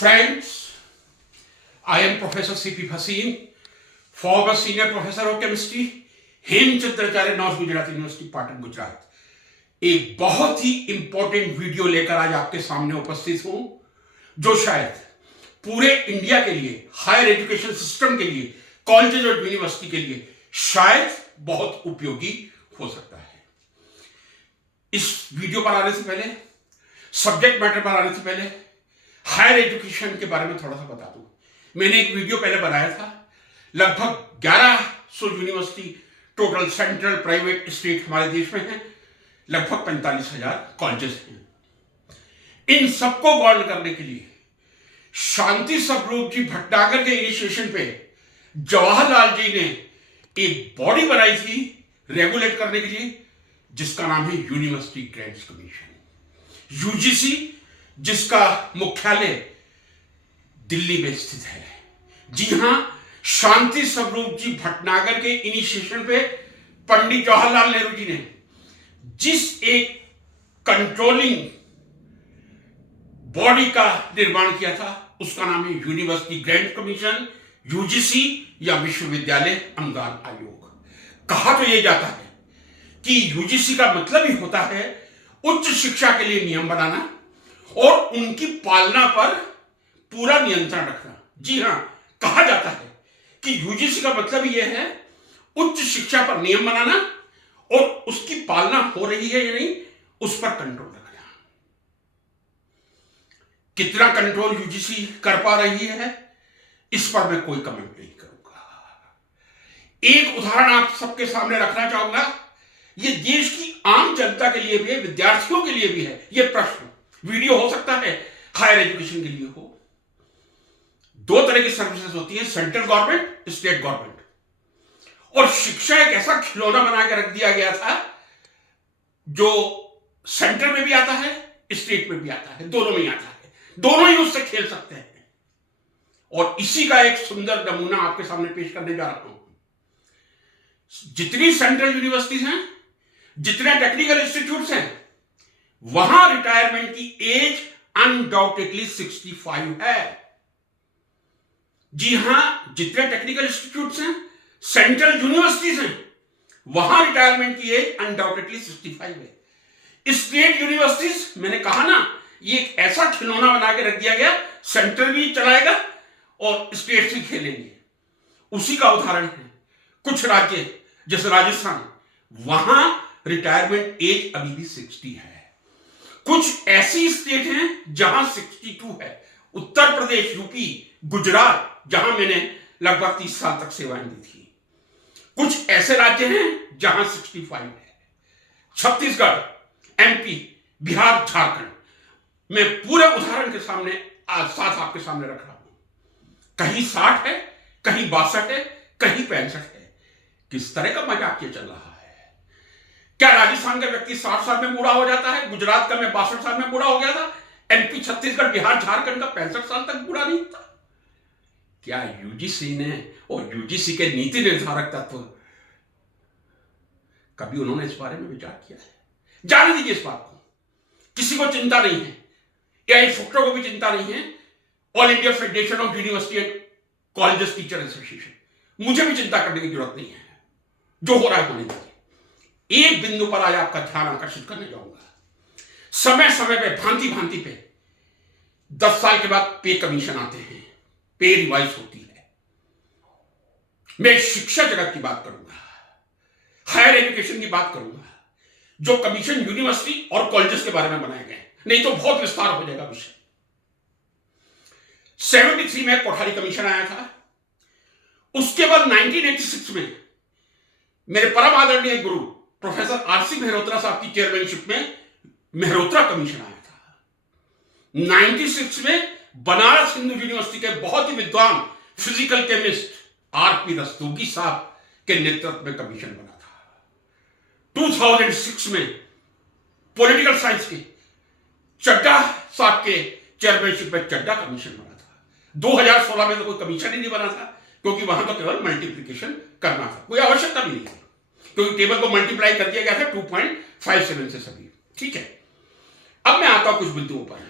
Friends, I am Professor C.P. Bhasin, former Senior Professor of Chemistry, Hemchandracharya north Gujarat university Patan Gujarat. एक बहुत ही important video लेकर आज आपके सामने उपस्थित हूं, जो शायद पूरे इंडिया के लिए, हायर एजुकेशन सिस्टम के लिए, कॉलेजेस और यूनिवर्सिटी के लिए शायद बहुत उपयोगी हो सकता है। इस वीडियो पर आने से पहले, सब्जेक्ट मैटर पर आने से पहले हायर एजुकेशन के बारे में थोड़ा सा बता दूं। मैंने एक वीडियो पहले बनाया था, लगभग 1100 university total central private state हमारे देश में है, लगभग 45,000 कॉलेजेस हैं। इन सबको गवर्न करने के लिए शांति स्वरूप जी भटनागर के इनिशिएशन पे जवाहरलाल जी ने एक बॉडी बनाई थी रेगुलेट करने के लिए, जिसका नाम है यूनिवर्सिटी ग्रांट्स कमीशन, यूजीसी, जिसका मुख्यालय दिल्ली में स्थित है। जी हां, शांति स्वरूप जी भटनागर के इनिशिएशन पे पंडित जवाहरलाल नेहरू जी ने जिस एक कंट्रोलिंग बॉडी का निर्माण किया था, उसका नाम है यूनिवर्सिटी ग्रांट्स कमीशन, यूजीसी या विश्वविद्यालय अनुदान आयोग। कहा तो यह जाता है कि यूजीसी का मतलब ही होता है उच्च शिक्षा के लिए नियम बनाना और उनकी पालना पर पूरा नियंत्रण रखना। जी हां, कहा जाता है कि यूजीसी का मतलब यह है उच्च शिक्षा पर नियम बनाना और उसकी पालना हो रही है या नहीं, उस पर कंट्रोल रखना। कितना कंट्रोल यूजीसी कर पा रही है, इस पर मैं कोई कमेंट नहीं करूंगा। एक उदाहरण आप सबके सामने रखना चाहूंगा, यह देश की आम जनता के लिए भी है, विद्यार्थियों के लिए भी है। यह प्रश्न वीडियो हो सकता है, हायर एजुकेशन के लिए हो। दो तरह की सर्विसेज होती है, सेंट्रल गवर्नमेंट, स्टेट गवर्नमेंट। और शिक्षा एक ऐसा खिलौना बना के रख दिया गया था जो सेंटर में भी आता है, स्टेट में भी आता है, दोनों में ही आता है, दोनों ही उससे खेल सकते हैं। और इसी का एक सुंदर नमूना आपके सामने पेश करने जा रहा हूं। जितनी सेंट्रल यूनिवर्सिटीज हैं, जितने टेक्निकल इंस्टीट्यूट्स हैं, वहां रिटायरमेंट की एज अनडाउटेडली 65 है। जी हां, जितने टेक्निकल इंस्टीट्यूट्स हैं, सेंट्रल यूनिवर्सिटीज हैं, वहां रिटायरमेंट की एज अनडाउटेडली 65 है। स्टेट यूनिवर्सिटीज, मैंने कहा ना, ये एक ऐसा खिलौना बना के रख दिया गया, सेंट्रल भी चलाएगा और स्टेट भी खेलेंगे। उसी का उदाहरण है कुछ राज्य जैसे राजस्थान, वहां रिटायरमेंट एज अभी भी 60 है। कुछ ऐसी स्टेट हैं जहां 62 है, उत्तर प्रदेश, यूपी, गुजरात, जहां मैंने लगभग 30 साल तक सेवाएं दी थी। कुछ ऐसे राज्य हैं जहां 65 है, छत्तीसगढ़, एमपी, बिहार, झारखंड। मैं पूरे उदाहरण के सामने आज साथ आपके सामने रख रहा हूं। कहीं 60 है, कहीं 62 है, कहीं 65 है। किस तरह का मजाक ये चल रहा है? क्या राजस्थान का व्यक्ति 60 साल में बूढ़ा हो जाता है? गुजरात का मैं 62 साल में बूढ़ा हो गया था, एमपी, छत्तीसगढ़, बिहार, झारखंड का 65 साल तक बूढ़ा नहीं था। क्या यूजीसी ने और यूजीसी के नीति निर्धारक तत्व कभी उन्होंने इस बारे में विचार किया है? जाने दीजिए इस बात को, किसी को चिंता नहीं है, या इंस्ट्रक्टरों को भी चिंता नहीं है। All India federation of university and colleges teacher association, मुझे भी चिंता करने की जरूरत नहीं है। जो हो रहा है होने दीजिए। एक बिंदु पर आज आपका ध्यान आकर्षित करने जाऊंगा। समय समय पे, भांति भांति पे 10 साल के बाद पे कमीशन आते हैं, पे रिवाइज होती है। मैं शिक्षा जगत की बात करूंगा, हायर एजुकेशन की बात करूंगा, जो कमीशन यूनिवर्सिटी और कॉलेजेस के बारे में बनाए गए, नहीं तो बहुत विस्तार हो जाएगा विषय। 73 में कोठारी कमीशन आया था। उसके बाद 1986 में मेरे परम आदरणीय गुरु प्रोफेसर आरसी मेहरोत्रा साहब की चेयरमैनशिप में मेहरोत्रा कमीशन आया था। 96 में बनारस हिंदू यूनिवर्सिटी के बहुत ही विद्वान फिजिकल केमिस्ट आरपी रस्तोगी साहब के नेतृत्व में कमीशन बना था। 2006 में पॉलिटिकल साइंस के चड्डा साहब के चेयरमैनशिप में चड्डा कमीशन बना था। 2016 में तो कोई कमीशन ही नहीं बना था, क्योंकि वहां तो केवल मल्टीप्लिकेशन करना था, कोई आवश्यकता भी नहीं थी, क्योंकि टेबल को मल्टीप्लाई कर दिया गया था 2.57 से सभी। ठीक है, अब मैं आता हूं कुछ बिंदुओं पर।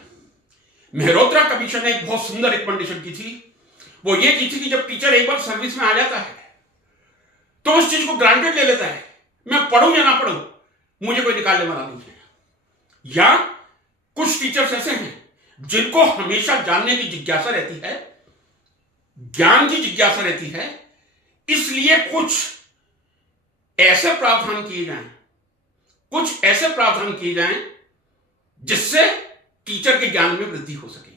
मेहरोत्रा कमीशन ने एक बहुत सुंदर रिकमेंडेशन की थी। वो ये की थी कि जब टीचर एक बार सर्विस में आ जाता है तो उस चीज को ग्रांटेड ले लेता है, मैं पढ़ूं या ना पढ़ूं मुझे कोई निकालने वाला नहीं है। या कुछ टीचर्स ऐसे हैं जिनको हमेशा जानने की जिज्ञासा रहती है, ज्ञान की जिज्ञासा रहती है, इसलिए कुछ ऐसे प्रावधान किए जाएं जिससे टीचर के ज्ञान में वृद्धि हो सके।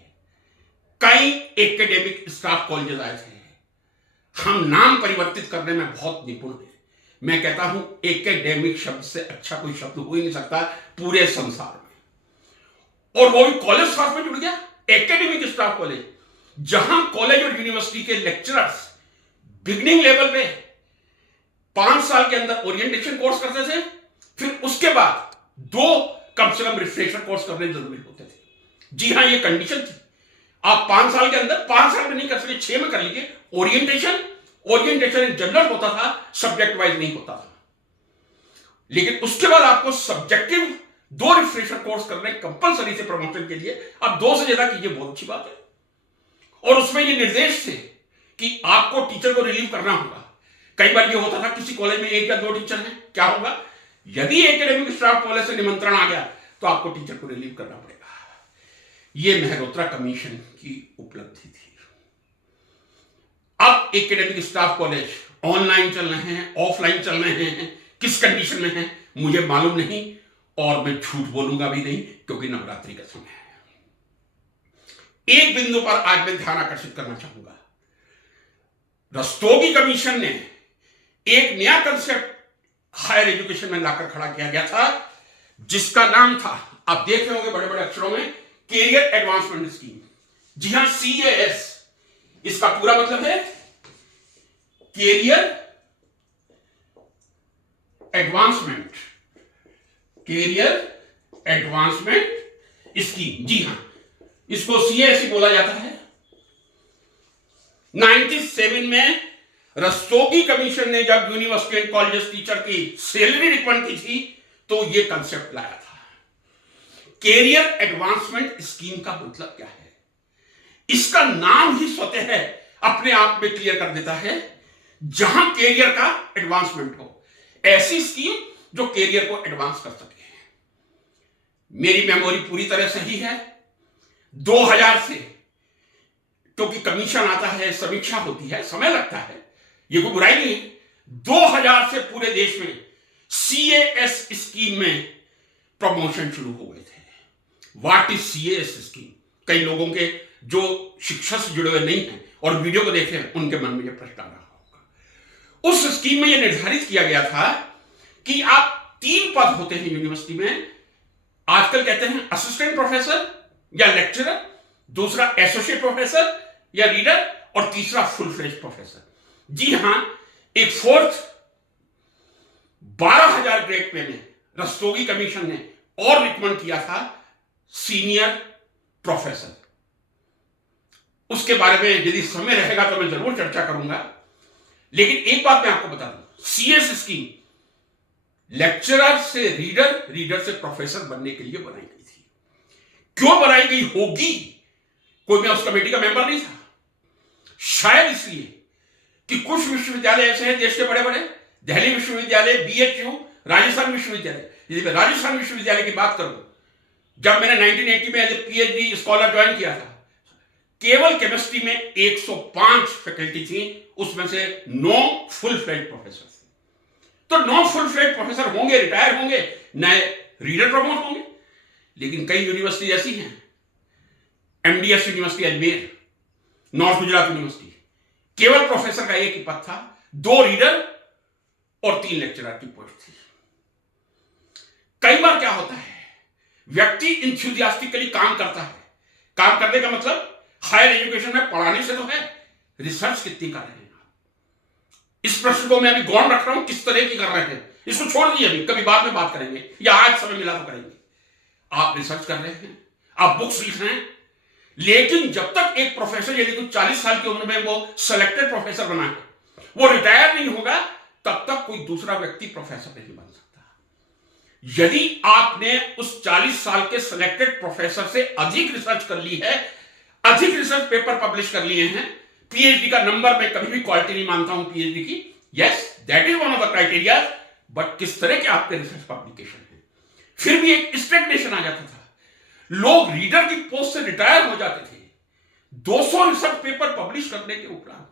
कई एकेडमिक स्टाफ कॉलेजेस आए थे, हम नाम परिवर्तित करने में बहुत निपुण हैं। मैं कहता हूं एकेडमिक शब्द से अच्छा कोई शब्द हो ही नहीं सकता पूरे संसार में। और वो भी कॉलेज साथ में जुड़ गया, एकेडमिक स्टाफ कॉलेज, जहां कॉलेज और यूनिवर्सिटी के लेक्चरर्स बिगनिंग लेवल पे 5 साल के अंदर ओरिएंटेशन कोर्स करते थे, फिर उसके बाद 2 कम से कम रिफ्रेशर कोर्स करने जरूरी होते थे। जी हां, ये कंडीशन थी। आप 5 साल के अंदर 5 साल में नहीं कर सकते, 6 में कर लीजिए। ओरिएंटेशन जनरल होता था, सब्जेक्ट वाइज नहीं होता था। लेकिन उसके बाद आपको सब्जेक्टिव 2 रिफ्रेशर कोर्स करने कंपलसरी से प्रमोशन के लिए। अब 2 से ज्यादा कीजिए, बहुत अच्छी बात है। और उसमें ये निर्देश थे कि आपको टीचर को रिलीव करना होगा। कई बार ये होता था किसी कॉलेज में 1 या 2 टीचर हैं, क्या होगा, यदि एकेडमिक स्टाफ कॉलेज से निमंत्रण आ गया तो आपको टीचर को रिलीव करना पड़ेगा। यह मेहरोत्रा कमीशन की उपलब्धि थी। अब एकेडमिक स्टाफ कॉलेज ऑनलाइन चल रहे हैं, ऑफलाइन चल रहे हैं, किस कंडीशन में हैं मुझे मालूम नहीं, और मैं झूठ बोलूंगा भी नहीं क्योंकि नवरात्रि का समय है। एक बिंदु पर आज मैं ध्यान आकर्षित करना चाहूंगा। रस्तोगी कमीशन ने एक नया कंसेप्ट हायर एजुकेशन में लाकर खड़ा किया गया था, जिसका नाम था, आप देख रहे होंगे बड़े बड़े अक्षरों में, कैरियर एडवांसमेंट स्कीम। जी हां, CAS, इसका पूरा मतलब है कैरियर एडवांसमेंट स्कीम। जी हां, इसको CAS ही बोला जाता है। 97 में रस्तोगी कमीशन ने जब यूनिवर्सिटी एंड कॉलेज टीचर की सैलरी रिकमेंड की थी तो यह कंसेप्ट लाया था। कैरियर एडवांसमेंट स्कीम का मतलब क्या है? इसका नाम ही स्वतः है अपने आप में क्लियर कर देता है, जहां कैरियर का एडवांसमेंट हो, ऐसी स्कीम जो कैरियर को एडवांस कर सके। मेरी मेमोरी पूरी तरह सही है, 2000 से, क्योंकि कमीशन आता है, समीक्षा होती है, समय लगता है, ये कोई बुराई नहीं है। 2000 से पूरे देश में CAS स्कीम में प्रमोशन शुरू हो गए थे। What is CAS scheme? कई लोगों के जो शिक्षा से जुड़े हुए नहीं हैं और वीडियो को देख रहे हैं, उनके मन में यह प्रश्न आ रहा होगा। उस स्कीम में यह निर्धारित किया गया था कि आप 3 पद होते हैं यूनिवर्सिटी में, आजकल कहते हैं असिस्टेंट प्रोफेसर या लेक्चरर, दूसरा एसोसिएट प्रोफेसर या रीडर, और तीसरा फुल फ्लेज प्रोफेसर। जी हां, एक 4th 12,000 ग्रेड पे में रस्तोगी कमीशन ने और रिकमेंड किया था सीनियर प्रोफेसर। उसके बारे में यदि समय रहेगा तो मैं जरूर चर्चा करूंगा। लेकिन एक बात मैं आपको बता दूं, CAS स्कीम लेक्चरर से रीडर, रीडर से प्रोफेसर बनने के लिए बनाई गई थी। क्यों बनाई गई होगी? कोई मैं उस कमेटी का मेंबर नहीं था, शायद इसलिए कि कुछ विश्वविद्यालय ऐसे हैं देश के बड़े बड़े, दिल्ली विश्वविद्यालय, BHU, राजस्थान विश्वविद्यालय। यदि मैं राजस्थान विश्वविद्यालय की बात करूं, जब मैंने 1980 में as a PhD scholar join किया था, केवल केमिस्ट्री में 105 फैकल्टी थी, उसमें से 9 फुल फ्लेज प्रोफेसर थे। तो 9 फुल फ्लेज प्रोफेसर होंगे, रिटायर होंगे, नए रीडर प्रमोट होंगे। लेकिन कई यूनिवर्सिटी ऐसी हैं, MDS university Ajmer, north Gujarat university, केवल प्रोफेसर का एक ही पद था, 2 रीडर और 3 लेक्चरर की पोस्ट थी। कई बार क्या होता है, व्यक्ति इंथुजियास्टिकली काम करता है। काम करने का मतलब हायर एजुकेशन में पढ़ाने से तो है, रिसर्च कितनी कर रहे हैं आप? इस प्रश्न को मैं अभी गौण रख रहा हूं, किस तरह की कर रहे हैं, इसको छोड़ दीजिए, अभी कभी बाद में बात करेंगे, या आज समय मिला तो करेंगे। आप रिसर्च कर रहे हैं, आप बुक्स लिख रहे हैं, लेकिन जब तक एक प्रोफेसर, यदि कुछ 40 साल की उम्र में वो सेलेक्टेड प्रोफेसर बना है, वो रिटायर नहीं होगा, तब तक कोई दूसरा व्यक्ति प्रोफेसर नहीं बन सकता। यदि आपने उस 40 साल के सिलेक्टेड प्रोफेसर से अधिक रिसर्च कर ली है, अधिक रिसर्च पेपर पब्लिश कर लिए हैं, पीएचडी का नंबर, मैं कभी भी क्वालिटी नहीं मानता हूं पीएचडी की, yes that is one of the criteria, but किस तरह के आपके रिसर्च पब्लिकेशन है। फिर भी एक स्टेगनेशन आ जाता था, लोग रीडर की पोस्ट से रिटायर हो जाते थे 200 रिसर्च पेपर पब्लिश करने के उपरांत,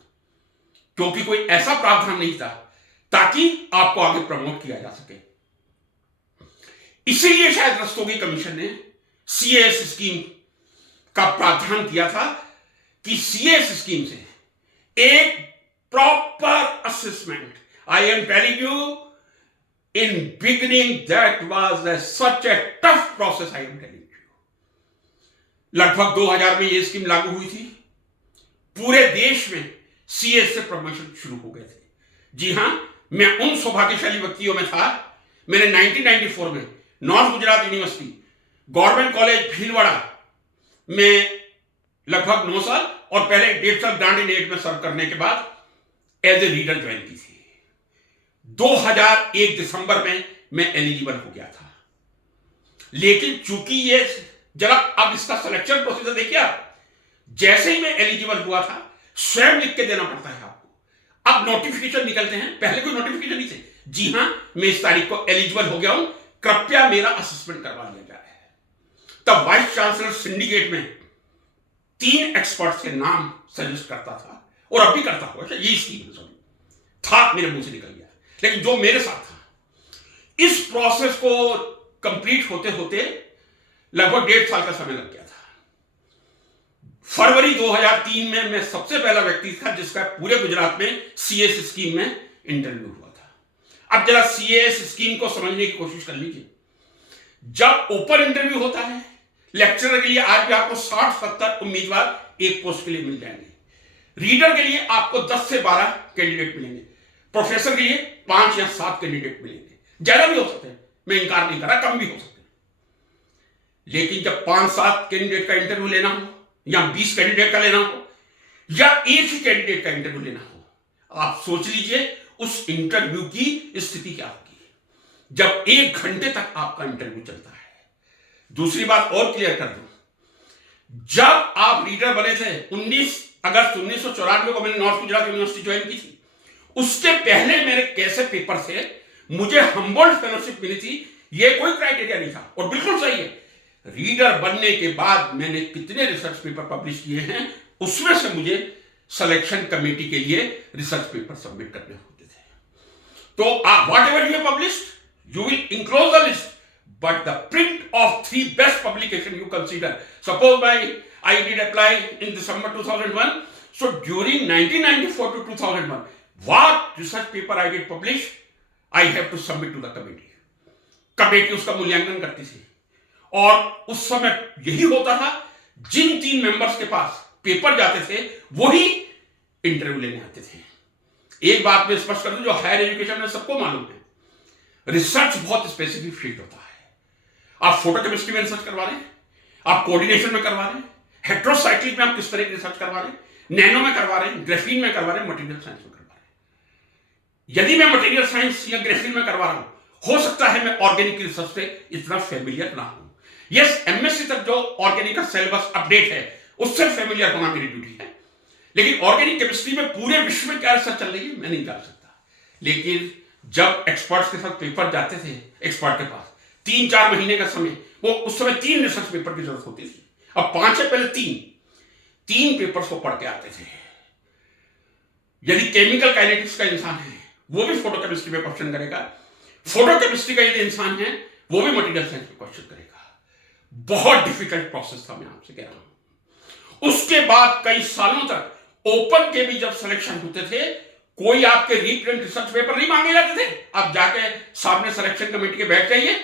क्योंकि कोई ऐसा प्रावधान नहीं था ताकि आपको आगे प्रमोट किया जा सके। इसीलिए शायद रस्तोगी कमीशन ने सीएएस स्कीम का प्रावधान किया था कि सीएएस स्कीम से एक proper assessment, I am telling you in beginning that was such A tough process, I am telling you. लगभग 2000 में यह स्कीम लागू हुई थी, पूरे देश में सीएएस से प्रमोशन शुरू हो गए थे। जी हां, मैं उन सौभाग्यशाली व्यक्तियों में था। मैंने 1994 में north Gujarat university government college Bhilwara में लगभग 9 साल और पहले 1.5 साल डांडी नेट में सर्व करने के बाद एज ए रीडर ज्वाइन की थी। 2001 दिसंबर में मैं एलिजिबल हो गया था, लेकिन चूंकि ये जरा अब इसका सिलेक्शन प्रोसीजर देखिए आप, जैसे ही मैं एलिजिबल हुआ था स्वयं लिख के देना पड़ता है आपको। अब नोटिफिकेशन निकलते हैं, पहले कोई नोटिफिकेशन नहीं थे, जी हां मैं इस तारीख को एलिजिबल हो गया हूं, कृपया मेरा असेसमेंट करवा लिया जाए। तब वाइस चांसलर सिंडिकेट में 3 एक्सपर्ट्स के नाम सजेस्ट करता था और अब भी करता हुआ, ये स्कीम था, मेरे मुंह से निकल गया, लेकिन जो मेरे साथ था, इस प्रोसेस को कंप्लीट होते होते लगभग 1.5 साल का समय लग गया था। फरवरी 2003 में मैं सबसे पहला व्यक्ति था जिसका पूरे गुजरात में सीएएस स्कीम में इंटरव्यू हुआ था। अब जरा सीएएस स्कीम को समझने की कोशिश कर लीजिए। जब ओपन इंटरव्यू होता है लेक्चरर के लिए, आज भी आपको 60-70 उम्मीदवार एक पोस्ट के लिए मिल जाएंगे। रीडर के लिए आपको 10 से 12 कैंडिडेट मिलेंगे, प्रोफेसर के लिए 5 या 7 कैंडिडेट मिलेंगे, ज्यादा भी हो सकते हैं, मैं इंकार नहीं कर रहा, कम भी हो सकते हैं। लेकिन जब 5-7 कैंडिडेट का इंटरव्यू लेना हो या 20 कैंडिडेट का लेना हो या एक ही कैंडिडेट का इंटरव्यू लेना हो, आप सोच लीजिए उस इंटरव्यू की स्थिति क्या होगी जब 1 घंटे तक आपका इंटरव्यू चलता है। दूसरी बात और क्लियर कर दूं, जब आप रीडर बने थे 19 अगस्त 1994 को मैंने नॉर्थ गुजरात यूनिवर्सिटी ज्वाइन की थी, उसके पहले मेरे कैसे पेपर थे, मुझे हम्बोल्ट फेलोशिप मिली थी, यह कोई क्राइटेरिया नहीं था और बिल्कुल सही है। रीडर बनने के बाद मैंने कितने रिसर्च पेपर पब्लिश किए हैं, उसमें से मुझे सिलेक्शन कमेटी के लिए रिसर्च पेपर सबमिट करने होते थे। तो what ever you have published you will enclose the list, but the print of 3 best publication you consider. Suppose I did apply in December 2001. So during 1994 to 2001, what research paper I did publish, I have to submit to the committee. Committee उसका मूल्यांकन करती थी और उस समय यही होता था, जिन 3 मेंबर्स के पास पेपर जाते थे वही इंटरव्यू लेने आते थे। एक बात मैं स्पष्ट कर दूं, जो हायर एजुकेशन में सबको मालूम है, रिसर्च बहुत स्पेसिफिक फील्ड होता है। आप फोटोकेमिस्ट्री में रिसर्च करवा रहे हैं, आप कोऑर्डिनेशन में करवा रहे हैं, हेट्रोसाइक्लिक में आप किस तरह की रिसर्च करवा रहे हैं, नैनो में करवा रहे हैं, ग्राफीन में करवा रहे हैं, मटेरियल साइंस में करवा रहे हैं। यदि मैं मटेरियल साइंस या ग्राफीन में करवा रहा हूं, हो सकता है मैं ऑर्गेनिक रिसर्च से इतना फेमिलियर ना हूं। यस, एमएससी तक जो ऑर्गेनिक का सिलेबस अपडेट है उससे फेमिलियर होना मेरी ड्यूटी है, लेकिन ऑर्गेनिक केमिस्ट्री में पूरे विश्व में क्या रिसर्च चल रही है मैं नहीं जान सकता। लेकिन जब एक्सपर्ट्स के साथ पेपर जाते थे, एक्सपर्ट के पास 3-4 महीने का समय, वो उस समय 3 रिसर्च पेपर की जरूरत होती थी, अब 5 से पहले 3 पेपर्स को पढ़ के आते थे। यदि केमिकल काइनेटिक्स का इंसान है वो भी फोटोकेमिस्ट्री में क्वेश्चन करेगा, फोटोकेमिस्ट्री का यदि इंसान है वो भी मटेरियल साइंस में क्वेश्चन करेगा। बहुत डिफिकल्ट प्रोसेस था, मैं आपसे कह रहा हूं। उसके बाद कई सालों तक ओपन के भी जब सिलेक्शन होते थे, कोई आपके रीप्रिंट रिसर्च पेपर नहीं मांगे जाते थे, आप जाके सामने सिलेक्शन कमेटी के बैठ जाइए,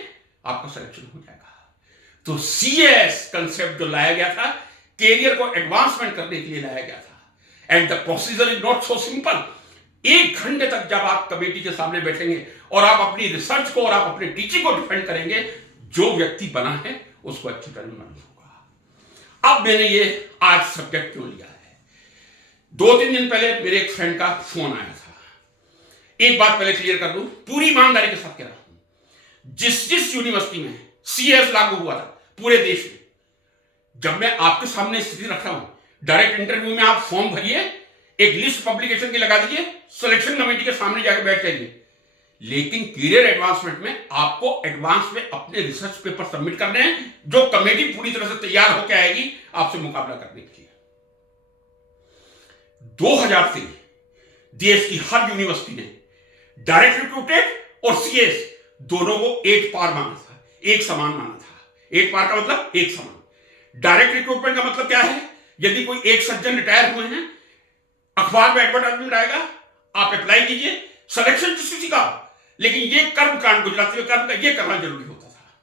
आपका सिलेक्शन हो जाएगा। तो सीएएस कंसेप्ट जो लाया गया था, कैरियर को एडवांसमेंट करने के लिए लाया गया था। And the procedure is not so simple. 1 घंटे तक जब आप कमेटी के सामने बैठेंगे और आप अपनी रिसर्च को और आप अपनी टीचिंग को डिफेंड करेंगे, जो व्यक्ति बना है उसको अच्छी तरह मालूम होगा। अब मैंने ये आज सब्जेक्ट क्यों लिया है, 2-3 दिन पहले मेरे एक फ्रेंड का फोन आया था। एक बात पहले क्लियर कर दूं, पूरी ईमानदारी के साथ कह रहा हूं, जिस जिस यूनिवर्सिटी में सीएस लागू हुआ था पूरे देश में, जब मैं आपके सामने स्थिति रख रहा हूं, डायरेक्ट इंटरव्यू में आप फॉर्म भरिए, एक लिस्ट पब्लिकेशन की लगा दीजिए, सिलेक्शन कमेटी के सामने जाकर बैठ जाइए, लेकिन कैरियर एडवांसमेंट में आपको एडवांस में अपने रिसर्च पेपर सबमिट करने हैं, जो कमेटी पूरी तरह से तैयार होकर आएगी आपसे मुकाबला करने के लिए। 2000 से देश की हर यूनिवर्सिटी ने डायरेक्ट रिक्रूटेड और सीएस दोनों को एक पार माना था, एक समान माना था। एक पार का मतलब एक समान। डायरेक्ट रिक्रूटमेंट का मतलब क्या है? यदि कोई एक सज्जन रिटायर हुए हैं, अखबार में एडवर्टाइजमेंट आएगा, आप अप्लाई कीजिए, सिलेक्शन किसी का, लेकिन ये कर्मकांड गुजराती में कर्म का ये करना जरूरी होता था।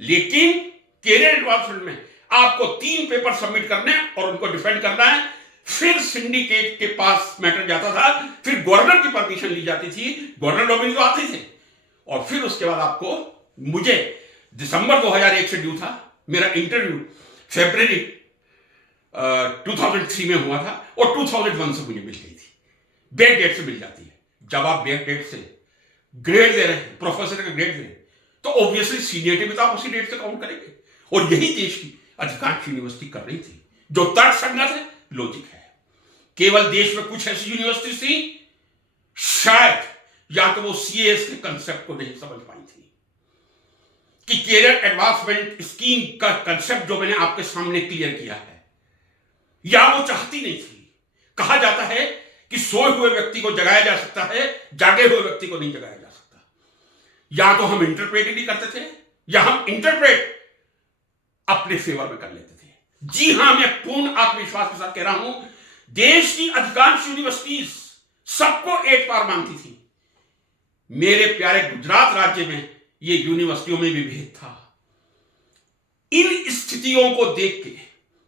लेकिन कैरियर एडवांसमेंट में आपको 3 पेपर सबमिट करने और उनको डिफेंड करना है, फिर सिंडिकेट के पास मैटर जाता था, फिर गवर्नर की परमिशन ली जाती थी, गवर्नर नॉमिनी तो आते थे, और फिर उसके बाद आपको, मुझे दिसंबर 2001 से ड्यू था, मेरा इंटरव्यू फरवरी 2003 में हुआ था और 2001 से मुझे मिल गई थी, बैक डेट से मिल जाती है। जब आप बैक डेट से ग्रेड दे रहे हैं, प्रोफेसर का ग्रेड दे रहे हैं, तो ऑब्वियसली सीनियरिटी भी तो आप उसी डेट से काउंट करेंगे, और यही देश की अधिकांश यूनिवर्सिटी कर रही थी, जो तर्कसंगत है, लॉजिक है। केवल देश में कुछ ऐसी यूनिवर्सिटी थी शायद, या तो वो सीएस के कंसेप्ट को नहीं समझ पाई थी कि कैरियर एडवांसमेंट स्कीम का कंसेप्ट जो मैंने आपके सामने क्लियर किया है, या वो चाहती नहीं थी। कहा जाता है कि सोए हुए व्यक्ति को जगाया जा सकता है, जागे हुए व्यक्ति को नहीं जगाया जा सकता। या तो हम इंटरप्रेट ही नहीं करते थे, या हम इंटरप्रेट अपने फेवर में कर लेते थे। जी हां, मैं पूर्ण आत्मविश्वास के साथ कह रहा हूं, देश की अधिकांश यूनिवर्सिटीज सबको एक पार मानती थी। मेरे प्यारे गुजरात राज्य में ये यूनिवर्सिटियों में भी भेद था। इन स्थितियों को देख के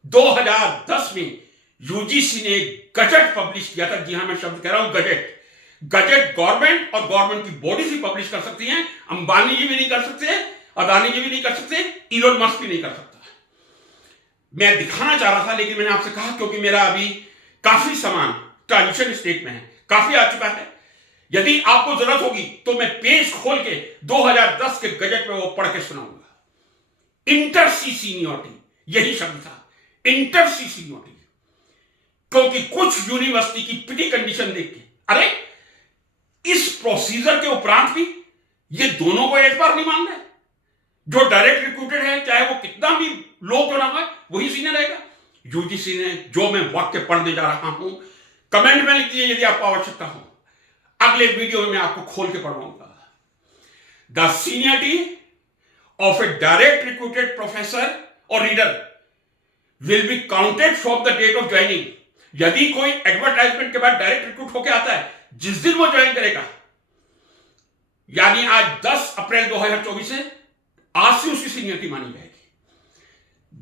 2010 में यूजीसी ने गजट पब्लिश किया था। जी हां, मैं शब्द कह रहा हूं, गजट। गजट गवर्नमेंट और गवर्नमेंट की बॉडीज ही पब्लिश कर सकती हैं। अंबानी जी भी नहीं कर सकते, अदानी जी भी नहीं कर सकते, इलोन मस्क भी नहीं कर सकता। मैं दिखाना चाह रहा था, लेकिन मैंने आपसे कहा क्योंकि मेरा अभी काफी सामान ट्रांजिशन स्टेट में है, काफी आ चुका है, यदि आपको जरूरत होगी तो मैं पेज खोल के 2010 के गजट में वो पढ़ के सुनाऊंगा। इंटरसी सीनियरिटी, यही शब्द था, इंटरसी सीनियरिटी। क्योंकि कुछ यूनिवर्सिटी की पिटी कंडीशन देख के, अरे इस प्रोसीजर के उपरांत भी ये दोनों को एक बार नहीं मान रहे। जो डायरेक्ट रिक्रूटेड है, चाहे वो कितना भी लो क्यों ना हो, वही सीनियर रहेगा। यूजीसी ने, जो मैं वाक्य पढ़ने जा रहा हूं, कमेंट में लिख दीजिए यदि आपको आवश्यकता हो, अगले वीडियो में मैं आपको खोल के पढ़वाऊंगा। The seniority of a direct recruited professor और reader will be counted from the date of joining. यदि कोई एडवर्टाइजमेंट के बाद डायरेक्ट रिक्रूट होकर आता है, जिस दिन वो ज्वाइन करेगा, यानी आज 10 अप्रैल 2024 है, आज से उसकी सीनियरिटी मानी जाएगी।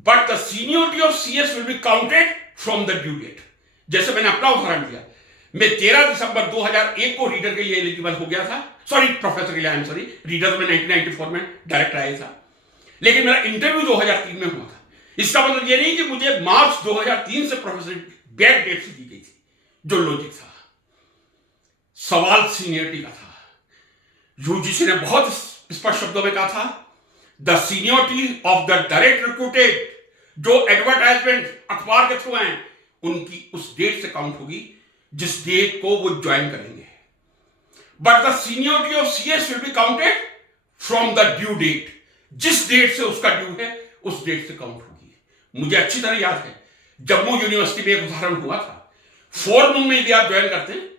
But the seniority of CS will be counted from the due date. जैसे मैंने अपना उदाहरण दिया, मैं 13 दिसंबर 2001 को रीडर के लिए एलिजिबल हो गया था, सॉरी प्रोफेसर के लिए, आई एम सॉरी, रीडर में 1994 में डायरेक्ट आया था, लेकिन मेरा इंटरव्यू 2003 में हुआ था। इसका मतलब यह नहीं कि मुझे मार्च 2003 से प्रोफेसर बैक डेट से दी गई थी, जो लॉजिक था। सवाल सीनियरिटी का था। यूजीसी ने बहुत स्पष्ट शब्दों में कहा था, the seniority of the direct recruited, जो एडवर्टाइजमेंट अखबार के थ्रू आए, उनकी उस डेट से काउंट होगी जिस डेट को वो ज्वाइन करेंगे। But the seniority of CS will be counted from the due date. जिस डेट से उसका ड्यू है, उस डेट से काउंट होगी। मुझे अच्छी तरह याद है, जम्मू यूनिवर्सिटी में एक उदाहरण हुआ था। 4 नून में यदि आप ज्वाइन करते हैं,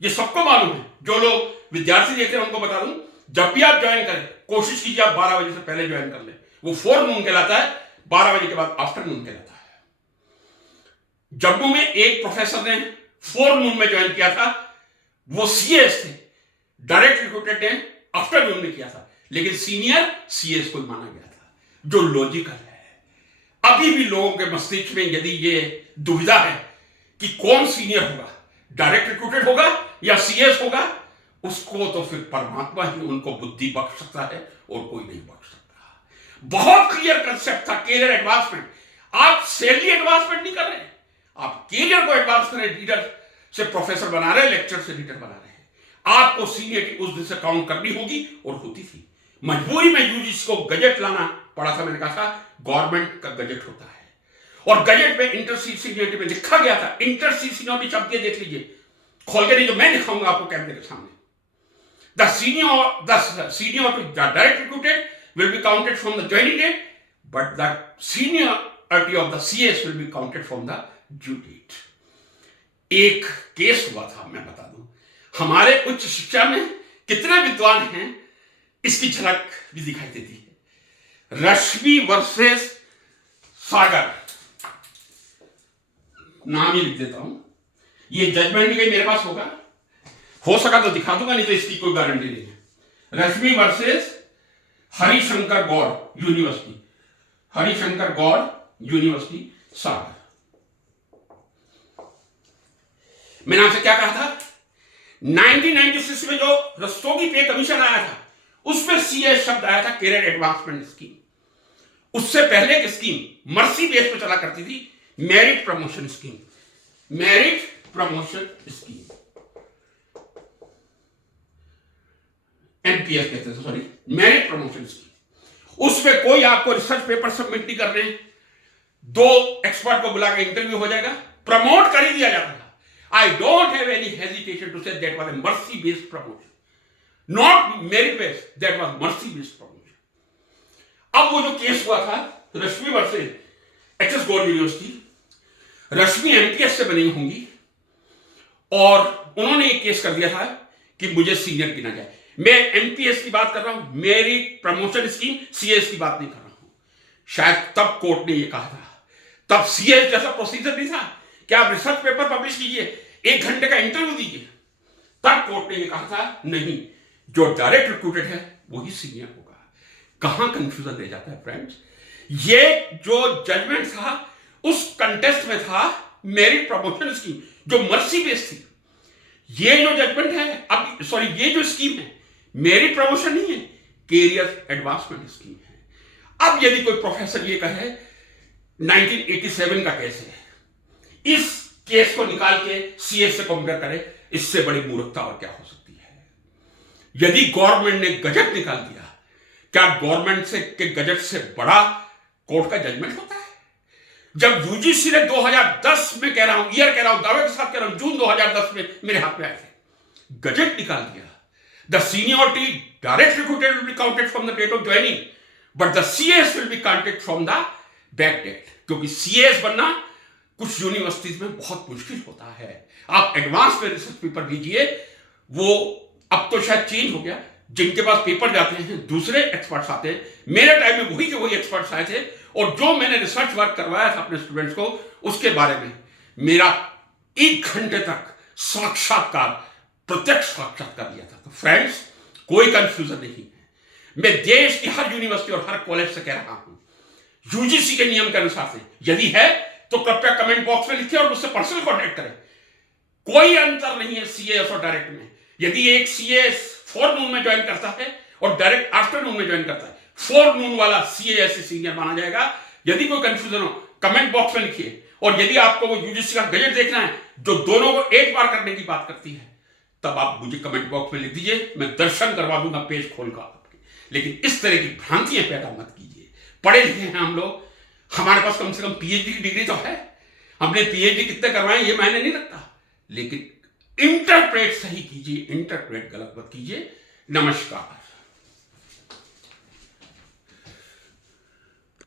ये सबको मालूम है, जो लोग विद्यार्थी देख रहे हैं उनको बता दूं, जब भी आप ज्वाइन करें, कोशिश कीजिए आप 12 बजे से पहले ज्वाइन कर लें। वो 4 नून कहलाता है, 12 बजे के बाद आफ्टरनून कहलाता है। जम्मू में एक प्रोफेसर ने 4 नून में ज्वाइन किया था, वो सीएस थे, डायरेक्ट रिक्रूटेड ने आफ्टरनून में किया था, लेकिन सीनियर सीएस को माना गया था, जो लॉजिकल है। अभी भी लोगों के मस्तिष्क में यदि ये दुविधा है कि कौन सीनियर होगा, डायरेक्ट रिक्रूटेड होगा या सीएस होगा, उसको तो फिर परमात्मा ही उनको बुद्धि बख्श सकता है और कोई नहीं बख्श सकता। बहुत क्लियर कंसेप्ट था कैरियर एडवांसमेंट। आप सैलरी एडवांसमेंट नहीं कर रहे हैं, आप कैरियर को एडवांस कर रहे हैं। रीडर से प्रोफेसर बना रहे हैं, लेक्चर से रीडर बना रहे हैं। आपको सीनियरिटी उस दिन से काउंट करनी होगी और होती थी। मजबूरी में यूजीसी को गजट लाना पड़ा था। मैंने कहा था गवर्नमेंट का गजट होता है, और गजट में इंटर सीनियरिटी में लिखा गया था, इंटर सीनियरिटी शब्द ये देख लीजिए खोल के, नहीं जो मैं दिखाऊंगा आपको कैमरे के सामने। The seniority, the direct recruited will be counted from the joining date, but the seniority of the CS will be counted from the due date. एक केस हुआ था, मैं बता दूं, हमारे उच्च शिक्षा में कितने विद्वान हैं इसकी झलक भी दिखाई देती है। रश्मि वर्सेस सागर, नाम ही लिख देता हूं, ये जजमेंट भी कहीं मेरे पास होगा, हो सका तो दिखा दूंगा, नहीं तो इसकी कोई गारंटी नहीं है। Rashmi versus Harishankar Gaur university, Harishankar Gaur university Sagar. मैंने आपसे क्या कहा था, 1996 में जो रस्तोगी पे कमीशन आया था उसमें सीएस शब्द आया था, कैरियर एडवांसमेंट स्कीम। उससे पहले एक स्कीम मर्सी बेस पे चला करती थी, merit promotion scheme, merit promotion scheme, MPS कहते हैं, सॉरी, मेरिट प्रमोशन स्कीम। उसमें कोई आपको रिसर्च पेपर सबमिट नहीं करने, 2 एक्सपर्ट को बुला के इंटरव्यू हो जाएगा, प्रमोट कर ही दिया जाता था। I don't have any hesitation to say that was a mercy based promotion, not merit based, that was mercy based promotion. अब वो जो केस हुआ था Rashmi versus HS Gour university, Rashmi MPS से बनी होंगी और उन्होंने एक केस कर दिया था कि मुझे सीनियर गिना जाए। मैं एमपीएस की बात कर रहा हूं, मेरिट प्रमोशन स्कीम, सीएस की बात नहीं कर रहा हूं। शायद तब कोर्ट ने यह कहा था, तब सीएस जैसा प्रोसीजर नहीं था कि आप रिसर्च पेपर पब्लिश कीजिए, 1 घंटे का इंटरव्यू दीजिए। तब कोर्ट ने यह कहा था नहीं, जो डायरेक्ट रिक्रूटेड है वही सीनियर होगा। कहां कंफ्यूजन रह जाता है फ्रेंड्स। ये जो जजमेंट था उस कंटेस्ट में था मेरिट प्रमोशन स्कीम जो मर्सी बेस्ड थी। ये जो जजमेंट है, अब सॉरी, ये जो स्कीम है मेरिट प्रमोशन नहीं है, कैरियर एडवांसमेंट स्कीम है। अब यदि कोई प्रोफेसर ये कहे 1987 का केस है, इस केस को निकाल के सीएस से कंपेयर करे, इससे बड़ी मूर्खता और क्या हो सकती है। यदि गवर्नमेंट ने गजट निकाल दिया, क्या गवर्नमेंट से के गजट से बड़ा कोर्ट का जजमेंट होता है? जब यूजीसी ने 2010 में कह रहा हूं, ईयर कह रहा हूं, दावे के साथ कह रहा हूं, जून 2010 में मेरे हाथ में आए थे, गजट निकाल दिया, the seniority direct recruited will be counted from the date of joining, but the CS will be counted from the back date. क्योंकि सीएस बनना कुछ यूनिवर्सिटीज में बहुत मुश्किल होता है। आप एडवांस में रिसर्च पेपर दीजिए, वो अब तो शायद चेंज हो गया, जिनके पास पेपर जाते हैं दूसरे एक्सपर्ट्स आते हैं। मेरे टाइम में वही के वही एक्सपर्ट्स आए थे, और जो मैंने रिसर्च वर्क करवाया था अपने स्टूडेंट्स को, उसके बारे में मेरा 1 घंटे तक साक्षात्कार, प्रत्यक्ष साक्षात्कार दिया था। तो फ्रेंड्स, कोई कंफ्यूजन नहीं है। मैं देश की हर यूनिवर्सिटी और हर कॉलेज से कह रहा हूं, यूजीसी के नियम के अनुसार से यदि है तो कृपया कमेंट बॉक्स में लिखिए और मुझसे पर्सनल कॉन्टेक्ट करें। कोई अंतर नहीं है सीएस और डायरेक्ट में। यदि एक सीएस फोरनून में ज्वाइन करता है और डायरेक्ट आफ्टरनून में ज्वाइन करता है, फोरनून वाला सीएस से सीनियर माना जाएगा। यदि कोई कंफ्यूजन हो कमेंट बॉक्स में लिखिए, और यदि आपको वो यूजीसी का गजट देखना है जो दोनों को एक बार करने की बात करती है, तब आप मुझे कमेंट बॉक्स में लिख दीजिए, मैं दर्शन करवा दूंगा पेज खोलकर आपके। लेकिन इस तरह की भ्रांतियां पैदा मत कीजिए। पढ़े लिखे हैं हम लोग, हमारे पास कम से कम पीएचडी की डिग्री तो है, हमने पीएचडी कितने करवाए ये मायने नहीं रखता, लेकिन इंटरप्रेट सही कीजिए, इंटरप्रेट गलत मत कीजिए। नमस्कार।